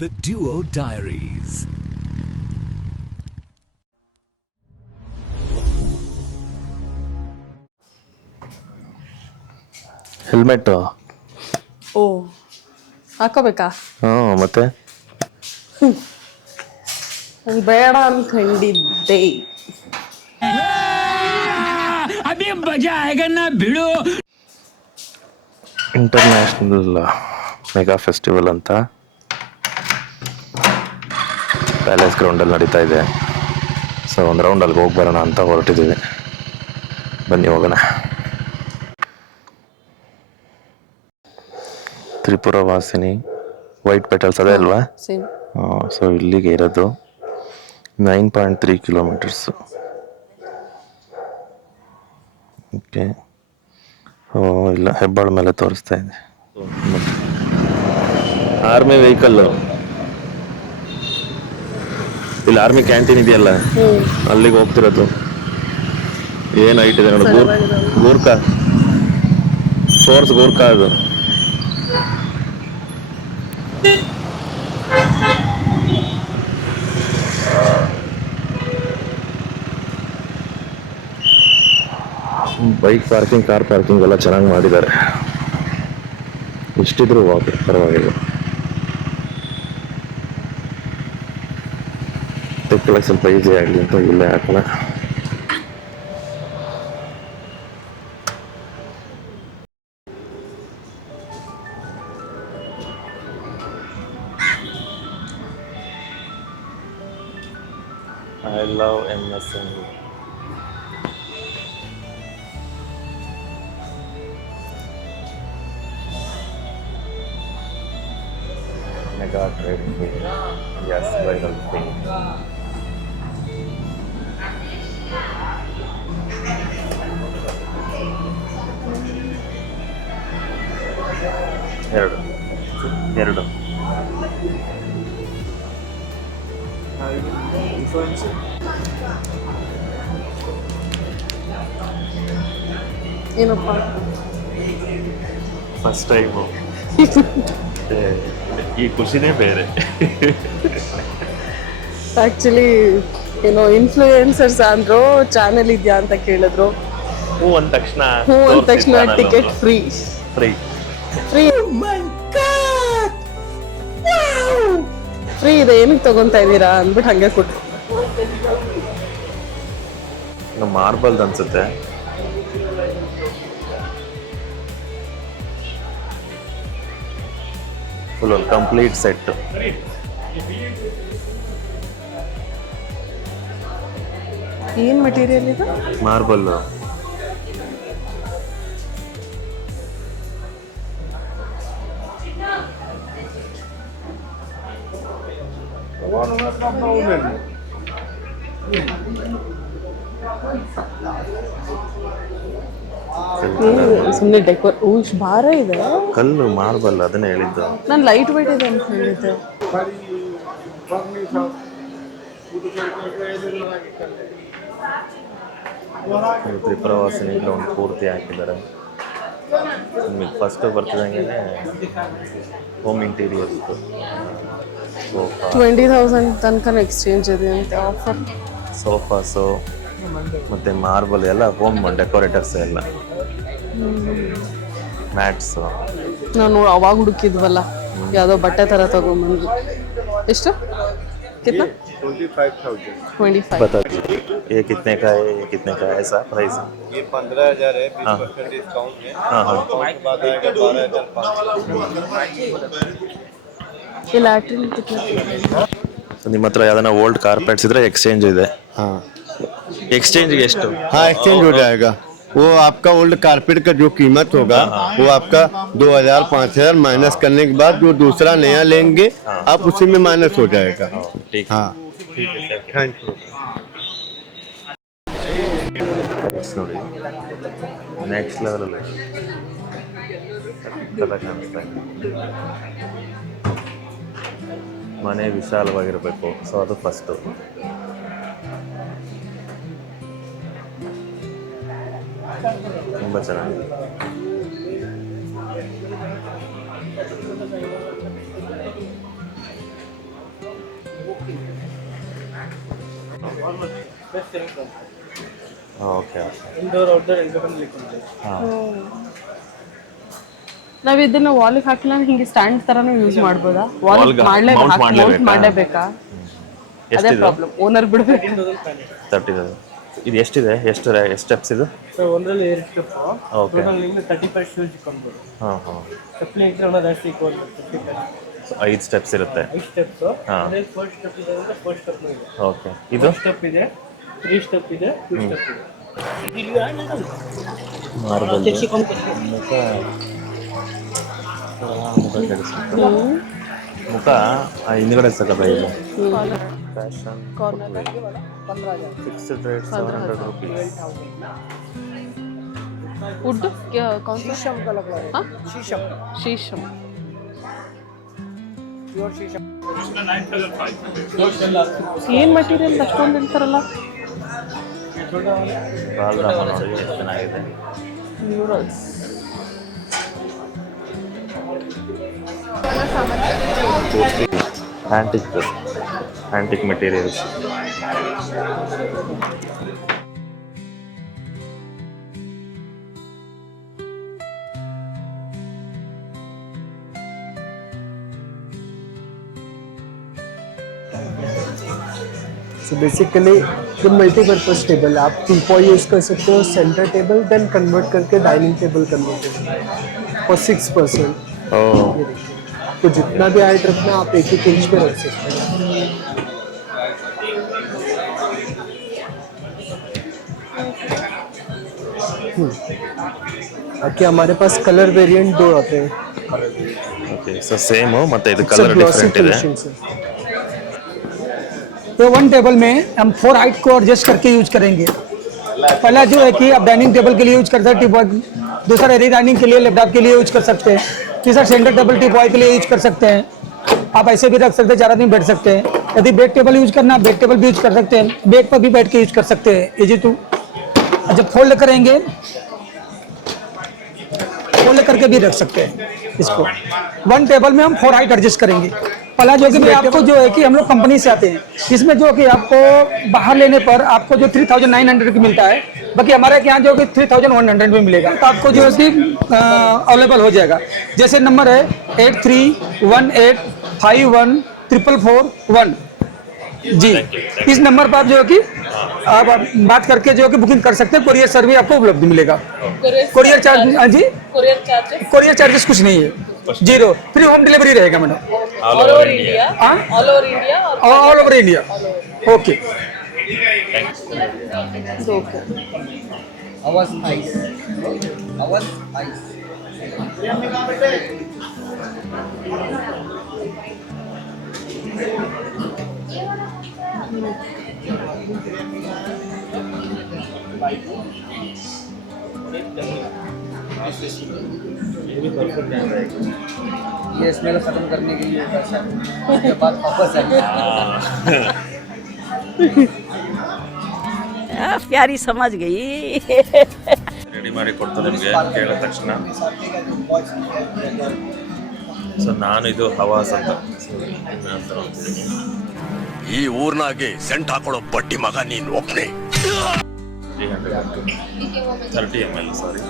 The Duo Diaries. Helmet ಓ ಹಾಕೋಬೇಕಾ? ಮತ್ತೆ ನಾನ್ ಬೇಡ ಅನ್ಕೊಂಡಿದ್ದೆ. ಇಂಟರ್ನ್ಯಾಷನಲ್ ಮೆಗಾ ಫೆಸ್ಟಿವಲ್ ಅಂತ ಪ್ಯಾಲೇಸ್ ಗ್ರೌಂಡಲ್ಲಿ ನಡೀತಾ ಇದೆ. ಸೊ ಒಂದು ರೌಂಡ್ ಅಲ್ಲಿಗೆ ಹೋಗಿ ಬರೋಣ ಅಂತ ಹೊರಟಿದ್ದೀವಿ. ಬನ್ನಿ ಹೋಗೋಣ. ತ್ರಿಪುರ ವಾಸಿನಿ ವೈಟ್ ಪೆಟಲ್ಸ್ ಅದೇ ಅಲ್ವಾ? ಸೇಮ್. ಸೊ ಇಲ್ಲಿಗೆ ಇರೋದು 9.3 ಕಿಲೋಮೀಟರ್ಸು. ಓಕೆ. ಇಲ್ಲ, ಹೆಬ್ಬಾಳ ಮೇಲೆ ತೋರಿಸ್ತಾ ಇದೆ. ಆರ್ಮಿ ವೆಹಿಕಲ್ಲು, ಇಲ್ಲಿ ಆರ್ಮಿ ಕ್ಯಾಂಟೀನ್ ಇದೆಯಲ್ಲ, ಅಲ್ಲಿಗೆ ಹೋಗ್ತಿರೋದು. ಏನು ಹೈಟ್ ಇದೆ ನೋಡಿ, ಗೂರ್ಖಾ ಫೋರ್ಸ್ ಗೂರ್ಖಾ ಅದು. ಬೈಕ್ ಪಾರ್ಕಿಂಗ್, ಕಾರ್ ಪಾರ್ಕಿಂಗ್ ಎಲ್ಲ ಚೆನ್ನಾಗಿ ಮಾಡಿದ್ದಾರೆ. ಎಷ್ಟಿದ್ರು ಪರವಾಗಿಲ್ಲ. ತೆಕ್ಕೊಳಕ್ಕೆ ಸ್ವಲ್ಪ ಈಸಿ ಆಗಲಿ ಅಂತ ಇಲ್ಲೇ ಹಾಕೋಣ. I love MSME. Mega trade fair. Yes, viral thing. ಎರಡು ಏನಪ್ಪ ಫಸ್ಟ್ ಟೈಮು. ಈ ಖುಷಿನೇ ಬೇರೆ. ಆಕ್ಚುಲಿ ಏನೋ ಇನ್ಫ್ಲೂಯೆನ್ಸರ್ಸ್ ಅಂದ್ರು, ಚಾನೆಲ್ ಇದೆಯಾ ಅಂತ ಕೇಳಿದ್ರು. ಹ್ಞೂ ಅಂದ ತಕ್ಷಣ ಟಿಕೆಟ್ ಫ್ರೀ ಫ್ರೀ ಫ್ರೀ ಇದೆ, ಏನಕ್ಕೆ ತಗೊಂತಾ ಇದ್ದೀರಾ ಅಂದ್ಬಿಟ್ಟು ಹಂಗೆ ಕೊಟ್ರು. ನಮ್ಮ ಮಾರ್ಬಲ್ದು ಅನ್ಸುತ್ತೆ. ಫುಲ್ ಒಂದು ಕಂಪ್ಲೀಟ್ ಸೆಟ್. ಏನ್ ಮೆಟೀರಿಯಲ್ ಇದು? ಮಾರ್ಬಲ್. ಸುಮ್ಮನೆ ಡೆಕೋರ್. ಇಷ್ಟು ಭಾರ ಇದೆ. ಕಲ್ಲು ಮಾರ್ಬಲ್, ಅದನ್ನೇ ಹೇಳಿದ್ದು ನಾನು. ಲೈಟ್ ವೇಟ್ ಇದೆ ಅಂತ ಹೇಳಿದ್ದೆ. ತ್ರಿಪುರ ವಾಸಿನಿ ಗ್ರೌಂಡ್ ಪೂರ್ತಿ ಹಾಕಿದ್ದಾರೆ. ನಿಮಗೆ ಫಸ್ಟ್ ಬರ್ತಿದಂಗೆ ಹೋಮ್ ಇಂಟೀರಿಯರ್ ಇತ್ತು. 20,000 ತನಕ ಎಕ್ಸ್ಚೇಂಜ್ ಇದೆ ಅಂತ ಆಫರ್. ಸೋಫಾಸು ಮತ್ತು ಮಾರ್ಬಲ್ ಎಲ್ಲ ಹೋಮ್ ಡೆಕೋರೇಟರ್ಸ್ ಎಲ್ಲ, ಮ್ಯಾಟ್ಸು. ನಾನು ಅವಾಗ ಹುಡುಕಿದ್ವಲ್ಲ, ಯಾವುದೋ ಬಟ್ಟೆ ಥರ ತಗೊಂಬಂದು. ಎಷ್ಟು? कितना? 25,000. बता दीजिए ये कितने का है, ये कितने का है, ऐसा प्राइस? ये 15,000 है, 20% डिस्काउंट है। हाँ हाँ, डिस्काउंट के बाद आएगा 12,500। ये लैट्रिन कितना? ನಿಮ್ಮ ಹತ್ರ ಯಾವ್ದಾನ ಓಲ್ಡ್ ಕಾರ್ಪೆಟ್ಸ್ ಇದ್ರೆ ಎಕ್ಸ್ಚೇಂಜ್ ಇದೆ. हाँ ಎಕ್ಸ್ಚೇಂಜ್ ಎಷ್ಟು? हाँ, एक्सचेंज हो जाएगा। वो आपका ओल्ड कारपेट का जो कीमत होगा वो आपका 2,000 5,000 माइनस करने के बाद जो दूसरा नया लेंगे आप उसी में माइनस हो जाएगा। ठीक है, हाँ, थैंक यू। ನೋಡಿ ನೆಕ್ಸ್ಟ್ ಲೆವೆಲ್ ಅಲ್ಲಿ ಕಾಣಿಸ್ತಾ ಇದೆ. ಮನೆ ವಿಶಾಲವಾಗಿರಬೇಕು, ಸೊ ಅದು ಫಸ್ಟು. ತುಂಬ ಚೆನ್ನಾಗಿದೆ. ಓಕೆ ಇಂಡೋರ್ ಔಟ್ಡೋರ್ ಎರಡು ಹಾಂ ನಾವ್ ಇದನ್ನ ವಾಲಿಗೆ ಹಾಕಿಲ್ಲ ಅಂದ್ರೆ ಹಿಂಗೆ ಸ್ಟ್ಯಾಂಡ್ ತರಾನು ಯೂಸ್ ಮಾಡ್ಬೋದಾ? ವಾಲಿಗೆ mount ಮಾಡ್ಲೇಬೇಕಾ? ಮಾಡಲೇಬೇಕಾ? ಅದೇ ಎಷ್ಟಿದು ಪ್ರಾಬ್ಲಮ್, ಓನರ್ ಬಿಡ್ಬೇಕು. 30 ಇದು ಎಷ್ಟಿದೆ? ಎಷ್ಟು ಸ್ಟೆಪ್ಸ್ ಇದು? ಸೊ ಒಂದರಲ್ಲಿ 2 ಸ್ಟೆಪ್. ಓಕೆ ಟೋಟಲ್ ನಿಮಗೆ 35 ಶೂಸ್ ಇಟ್ಕೊಳ್ಬೋದು. ಹಾಂ ಹಾಂ ಸ್ಟೆಪ್ಲಿ ಎಕ್ಸಾಮ್ ಜಾಸ್ತಿ ಈಕ್ವಲ್ 5 ಸ್ಟೆಪ್ಸ್ ಇರುತ್ತೆ. 5 ಸ್ಟೆಪ್ಸ್. ಹಾಂ ಅದ್ರಲ್ಲಿ 4 ಸ್ಟೆಪ್ ಇದೆ ಅಂದ್ರೆ 4 ಸ್ಟೆಪ್ ಇದೆ. ಓಕೆ ಇದು ಸ್ಟೆಪ್ ಇದೆ, 3 ಸ್ಟೆಪ್ ಇದೆ, 2 ಸ್ಟೆಪ್ ಇದೆ. ಇದು ಮಾರ್ಬಲ್ ಮುಖ ಹಿಂದ್ಗಡೆ ಸಕತ್ತ ಇದು fashion fixed rate 700 rupees. Wood कौन सा? शीशम का लग रहा है. शीशम. शीशम. ಪ್ಯೂರ್ शीशम. ಏನ್ ಮಟೀರಿಯಲ್ ಅಷ್ಟೊಂದು ಹೇಳ್ತಾರಲ್ಲ? ಬಾಲ್ರಾಮ ನೋಡಿ ಎಷ್ಟು ಚೆನ್ನಾಗಿದೆ. Murals. Antique materials. So basically the multi-purpose table आप 2 यूज कर सकते हो, सेंटर टेबल देन कन्वर्ट करके डाइनिंग टेबल कन्वर्ट और 6%. तो जितना भी हाइट रखना आप 1 इंच पे रख सकते हैं. बाकी हमारे पास कलर वेरिएंट 2 आते हैं. ಓಕೆ ಸೊ ಸೇಮ್ ಮತ್ತೆ ಇದು ಕಲರ್ ಡಿಫರೆಂಟ್ ಇದೆ. तो 1 टेबल में हम 4 हाइट को एडजस्ट करके यूज करेंगे. पहला जो है कि आप डाइनिंग टेबल के लिए यूज कर सकते हैं, दूसरा रिडाइनिंग के लिए, लैपटॉप के लिए यूज कर सकते हैं, तीसरा सेंटर टेबल टी बॉय के लिए यूज कर सकते हैं. आप ऐसे भी रख सकते हैं, 4 आदमी बैठ सकते हैं. यदि बेड टेबल यूज करना, बेड टेबल भी यूज कर सकते हैं, बेड पर भी बैठ के यूज कर सकते हैं. इजी टू जब फोल्ड करेंगे, फोल्ड करके भी रख सकते हैं इसको. 1 टेबल में हम 4 हाइट एडजस्ट करेंगे. पहला जो कि आपको जो है कि हम लोग कंपनी से आते हैं, इसमें जो कि आपको बाहर लेने पर आपको जो 3900 की मिलता है, बाकी हमारे यहाँ जो कि 3100 में मिलेगा. तो आपको जो है कि अवेलेबल हो जाएगा. जैसे नंबर है 8318514441 जी. इस नंबर पर आप जो है कि आप बात करके जो है कि बुकिंग कर सकते हैं. कोरियर सर्विस आपको उपलब्ध मिलेगा. कोरियर चार्ज जी, कोरियर चार्जेस कुछ नहीं है, 0. फ्री होम डिलीवरी रहेगा madam. All over India. All over India. All over India. Okay. आवाज आइस. आवाज आइस. ये स्मेल खत्म करने के लिए होता है, उसके बाद वापस आएगा. प्यारी समझ गई. ರೆಡಿ ಮಾಡಿ ಕೊಡ್ತಾರೆ ನಿಮಗೆ ಕೇಳಿದ ತಕ್ಷಣ. ಸೊ ನಾನು ಇದು ಹವಾಸ್ ಅಂತ ಈ ಊರ್ನಾಗೆ ಸೆಂಟ್ ಹಾಕೊಳ್ಳೋ ಬಡ್ಡಿ ಮಗ ನೀನ್ ಒಬ್ನೇ. 30 ml ಸಾರಿ.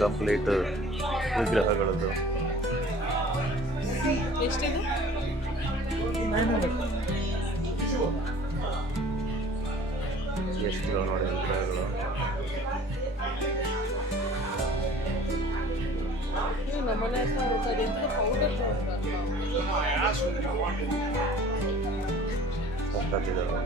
ಕಂಪ್ಲೀಟ್ ವಿಗ್ರಹಗಳದ್ದು. ಎಷ್ಟಿದೆ? ಎಷ್ಟು ನೋಡಿ ವಿಗ್ರಹಗಳು. ನಮ್ಮನೆ ಹತ್ರ ಹೋಗೋದು ಅಂತ ಪೌಡರ್ ಸಕ್ಕತ್ತಿದಾವೆ.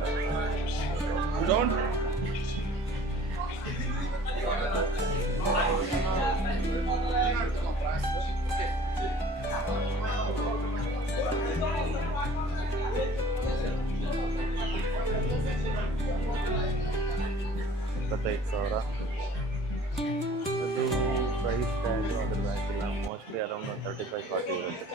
25,000. ಅದು ಪ್ರೈಸ್ ಟ್ಯಾಗು ಅದ್ರದ್ದು ಹಾಕಿಲ್ಲ. ಮೋಸ್ಟ್ಲಿ ಅರೌಂಡ್ 35-40 ಇರುತ್ತೆ.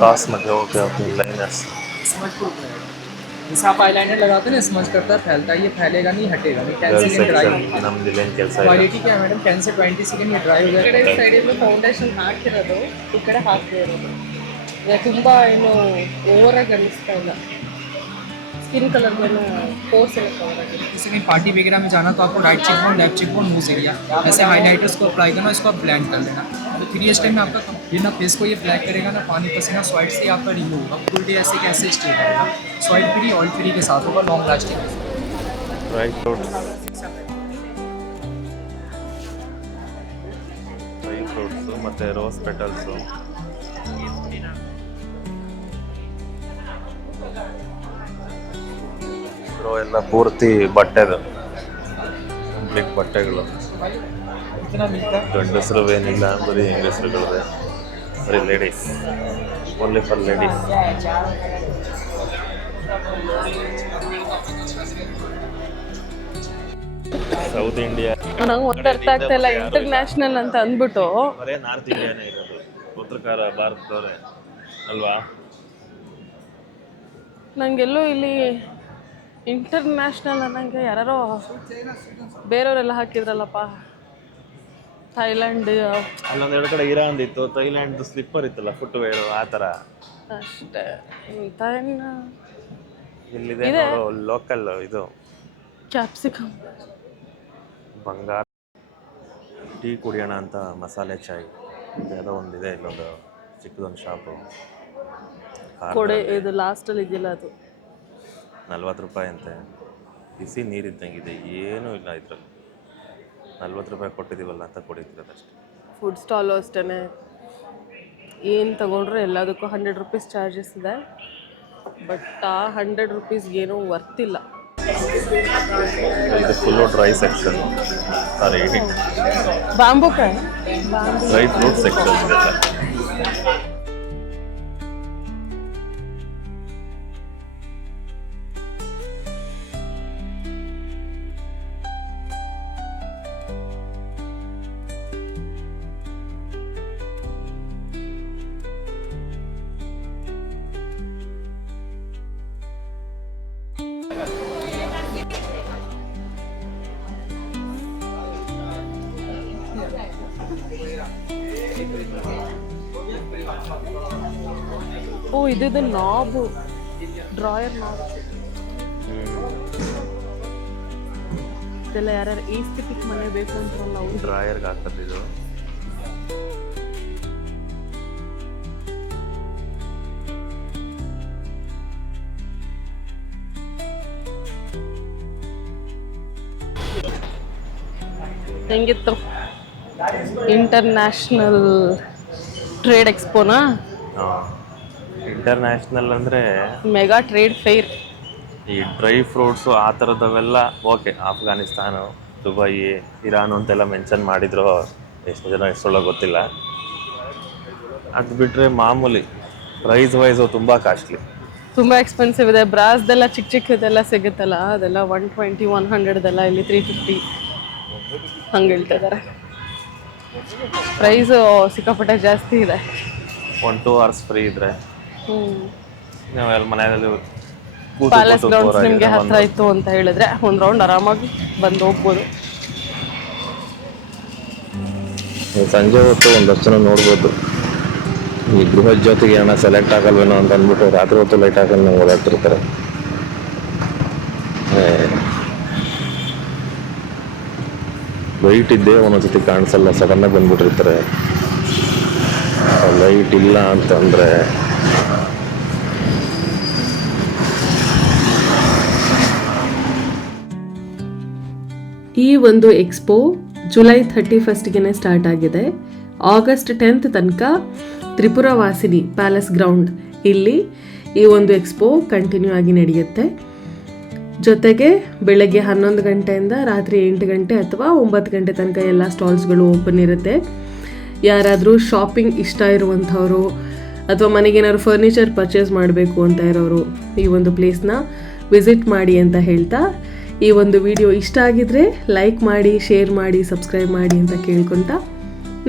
Cosmetic okay okay liners smudge proof है। जैसे आप आईलाइनर लगाते हैं ना, स्मज करता है, फैलता है, ये फैलेगा नहीं, हटेगा नहीं। 10 सेकंड ड्राई होगा। ನಮ್ದು ಏನು ಕೆಲಸ ಇಲ್ಲ. क्वालिटी क्या है मैडम? 10 से 20 सेकंड ये ड्राई हो ಈ ಕಡೆ जाएगा। ಸೈಡಿಂದ ಫೌಂಡೇಶನ್ ಹಾಕಿರೋದು, ಈ ಕಡೆ ಹಾಕದೇ ಇರೋದು. ಈಗ ತುಂಬಾ ಏನು ಓವರಾಗಿ ಅನಿಸ್ತಾ ಇಲ್ಲ. स्किन कलर में पोर्स है कवर है। जैसे कहीं पार्टी वगैरह में जाना तो आपको right cheek bone, left cheek bone, move area, ऐसे हाइलाइटर्स को अप्लाई करना, इसको आप ब्लेंड कर लेना। तो 3 स्टेप में आपका ये ना फेस को ये ब्लैक करेगा ना, पानी पसीना स्वेट से आपका रिमूव होगा। फुल डे ऐसे कैसे स्टे करेगा, स्वेट फ्री ऑयल फ्री के साथ होगा, लॉन्ग लास्टिंग। ड्राई फ्रूट्स ಮತ್ತು ರೋಸ್ ಪೆಟಲ್ಸು. ಎಲ್ಲ ಪೂರ್ತಿ ಬಟ್ಟೆದು ಕಂಪ್ಲೀಟ್ ಬಟ್ಟೆಗಳು. ಗಂಡಸರು ಏನಿಲ್ಲ, ಬರೀ ಹೆಂಗಸರುಗಳಿದೆ, ಬರೀ ladies, only for ladies. South India ನಂಗೆ ಒಂದು ಅರ್ಥ ಆಗ್ತಾ ಇಲ್ಲ. ಇಂಟರ್ನ್ಯಾಷನಲ್ ಅಂತ ಅಂದ್ಬಿಟ್ಟು ಬರೇ ನಾರ್ತ್ ಇಂಡಿಯಾನೇ ಇರೋದು, ಉತ್ತರ ಭಾರತದವರೇ ಅಲ್ವಾ? ನಂಗೆಲ್ಲೂ ಇಲ್ಲಿ ಇಂಟರ್ನ್ಯಾಷನಲ್ ಅನ್ನಂಗೆ ಯಾರೋ ಬೇರೆಯವರೆಲ್ಲ ಹಾಕಿದ್ರಲ್ಲಪ್ಪ. ಥೈಲ್ಯಾಂಡ್ ಅಲ್ಲೊಂದೆರಡು ಕಡೆ ಇರಾನ್ ಇತ್ತು, ಥೈಲ್ಯಾಂಡ್ ಸ್ಲಿಪ್ಪರ್ ಇತ್ತಲ್ಲ, ಫುಟ್ ವೇರು ಆ ಥರ. ಅಷ್ಟೇ. ಇಂಥ ಏನು ಇಲ್ಲಿದೆ ಲೋಕಲ್ ಇದು ಕ್ಯಾಪ್ಸಿಕಮ್. ಬಂಗಾರ ಟೀ ಕುಡಿಯೋಣ ಅಂತ ಮಸಾಲೆ ಚಾಯ್ ಯಾವುದೋ ಒಂದಿದೆ, ಇಲ್ಲೊಂದು ಚಿಕ್ಕದೊಂದು ಶಾಪು. ಕೊಡೆ ಇದು ಲಾಸ್ಟಲ್ಲಿ ಇದೆಯಲ್ಲ ಅದು 40 ರೂಪಾಯಿ ಅಂತೆ. ಬಿಸಿ ನೀರಿದ್ದಂಗಿದೆ, ಏನೂ ಇಲ್ಲ ಇದ್ರಲ್ಲಿ. 40 ರೂಪಾಯಿ ಕೊಟ್ಟಿದ್ದೀವಲ್ಲ ಅಂತ ಕುಡಿತಿರೋದಷ್ಟೇ. ಫುಡ್ ಸ್ಟಾಲು ಅಷ್ಟೇ, ಏನು ತೊಗೊಂಡ್ರೆ ಎಲ್ಲದಕ್ಕೂ 100 ರೂಪೀಸ್ ಚಾರ್ಜಸ್ ಇದೆ. ಬಟ್ ಆ 100 ರೂಪೀಸ್ಗೆ ಏನೂ ವರ್ತಿಲ್ಲ. ಇದು ಫುಲ್ಲು ಡ್ರೈ ಸೆಕ್ಷನ್, ಸಾರಿ ಬ್ಯಾಂಬೂ ಡ್ರೈ ಫ್ರೂಟ್ ಸೆಕ್ಷನ್ ಇದೆ. ಓ ಇದು ನಾಬು, ಡ್ರಾಯರ್ ನಾಬ್. ಇದೆಲ್ಲ ಯಾರ್ಯಾರು ಈಸ್ಥೆಟಿಕ್ ಮನೆ ಬೇಕು ಅಂತಾರಲ್ಲ ಅವ್ರು ಡ್ರಾಯರ್ಗೆ ಹಾಕೋದಿದು. ಹೆಂಗಿತ್ತು? ಇಂಟರ್ನ್ಯಾಷನಲ್ ಟ್ರೇಡ್ ಎಕ್ಸ್ಪೋನಾ? ಇಂಟರ್ನ್ಯಾಷನಲ್ ಅಂದರೆ ಮೆಗಾ ಟ್ರೇಡ್ ಫೇರ್. ಈ ಡ್ರೈ ಫ್ರೂಟ್ಸು ಆ ಥರದವೆಲ್ಲ ಓಕೆ. ಆಫ್ಘಾನಿಸ್ತಾನ, ದುಬೈ, ಇರಾನ್ ಅಂತೆಲ್ಲ ಮೆನ್ಷನ್ ಮಾಡಿದ್ರು, ಎಷ್ಟು ಜನ ಎಷ್ಟೊಳಗೆ ಗೊತ್ತಿಲ್ಲ. ಅದು ಬಿಟ್ಟರೆ ಮಾಮೂಲಿ ಪ್ರೈಸ್ ವೈಸು ತುಂಬ ಕಾಸ್ಟ್ಲಿ, ತುಂಬ ಎಕ್ಸ್ಪೆನ್ಸಿವ್ ಇದೆ. ಬ್ರಾಸ್ದೆಲ್ಲ ಚಿಕ್ಕ ಚಿಕ್ಕದೆಲ್ಲ ಸಿಗುತ್ತಲ್ಲ, ಅದೆಲ್ಲ 120, 100 ಇಲ್ಲಿ 350 ಹಂಗೆ ಹೇಳ್ತಾ ಇದ್ದಾರೆ. ಪ್ರೈಸು ಸಿಕ್ಕಾಪಟ್ಟೆ ಜಾಸ್ತಿ ಇದೆ. 1-2 hours ಫ್ರೀ ಇದ್ರೆ ನಾವೆಲ್ಲ ಮನೆಯಲ್ಲಿ ಪ್ಯಾಲೇಸ್ ಗ್ರೌಂಡ್ಸ್ ನಿಮಗೆ ಹತ್ರ ಇತ್ತು ಅಂತ ಹೇಳಿದ್ರೆ ಒಂದು ರೌಂಡ್ ಆರಾಮಾಗಿ ಬಂದು ಹೋಗ್ಬೋದು. ಸಂಜೆ ಹೊತ್ತು ಒಂದಷ್ಟು ಜನ ನೋಡ್ಬೋದು. ಈ ಗೃಹ ಜೊತೆಗೆ ಏನೋ ಸೆಲೆಕ್ಟ್ ಆಗಲ್ವೇನೋ ಅಂತ ಅಂದ್ಬಿಟ್ಟು ರಾತ್ರಿ ಹೊತ್ತು ಲೈಟ್ ಹಾಕಲ್ಲಿ ಓಡಾಡ್ತಿರ್ತಾರೆ. ಲೈಟ್ ಇದ್ದೇ ಒಂದೊಂದ್ಸತಿ ಕಾಣಿಸಲ್ಲ, ಸಡನ್ನಾಗಿ ಬಂದ್ಬಿಟ್ಟಿರ್ತಾರೆ. ಲೈಟ್ ಇಲ್ಲ ಅಂತಂದರೆ ಈ ಒಂದು ಎಕ್ಸ್ಪೋ ಜುಲೈ 31ಗೆ ಸ್ಟಾರ್ಟ್ ಆಗಿದೆ. ಆಗಸ್ಟ್ 10th ತನಕ ತ್ರಿಪುರ ವಾಸಿನಿ ಪ್ಯಾಲೇಸ್ ಗ್ರೌಂಡ್ ಇಲ್ಲಿ ಈ ಒಂದು ಎಕ್ಸ್ಪೋ ಕಂಟಿನ್ಯೂ ಆಗಿ ನಡೆಯುತ್ತೆ. ಜೊತೆಗೆ ಬೆಳಗ್ಗೆ 11 ಗಂಟೆಯಿಂದ ರಾತ್ರಿ 8 ಗಂಟೆ ಅಥವಾ 9 ಗಂಟೆ ತನಕ ಎಲ್ಲ ಸ್ಟಾಲ್ಸ್ಗಳು ಓಪನ್ ಇರುತ್ತೆ. ಯಾರಾದರೂ ಶಾಪಿಂಗ್ ಇಷ್ಟ ಇರುವಂಥವ್ರು ಅಥವಾ ಮನೆಗೇನಾದ್ರು ಫರ್ನಿಚರ್ ಪರ್ಚೇಸ್ ಮಾಡಬೇಕು ಅಂತ ಇರೋರು ಈ ಒಂದು ಪ್ಲೇಸ್ನ ವಿಸಿಟ್ ಮಾಡಿ ಅಂತ ಹೇಳ್ತಾ, ಈ ಒಂದು ವಿಡಿಯೋ ಇಷ್ಟ ಆಗಿದ್ರೆ ಲೈಕ್ ಮಾಡಿ, ಶೇರ್ ಮಾಡಿ, ಸಬ್ಸ್ಕ್ರೈಬ್ ಮಾಡಿ ಅಂತ ಕೇಳ್ಕೊತಾ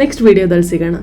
ನೆಕ್ಸ್ಟ್ ವಿಡಿಯೋದಲ್ಲಿ ಸಿಗೋಣ.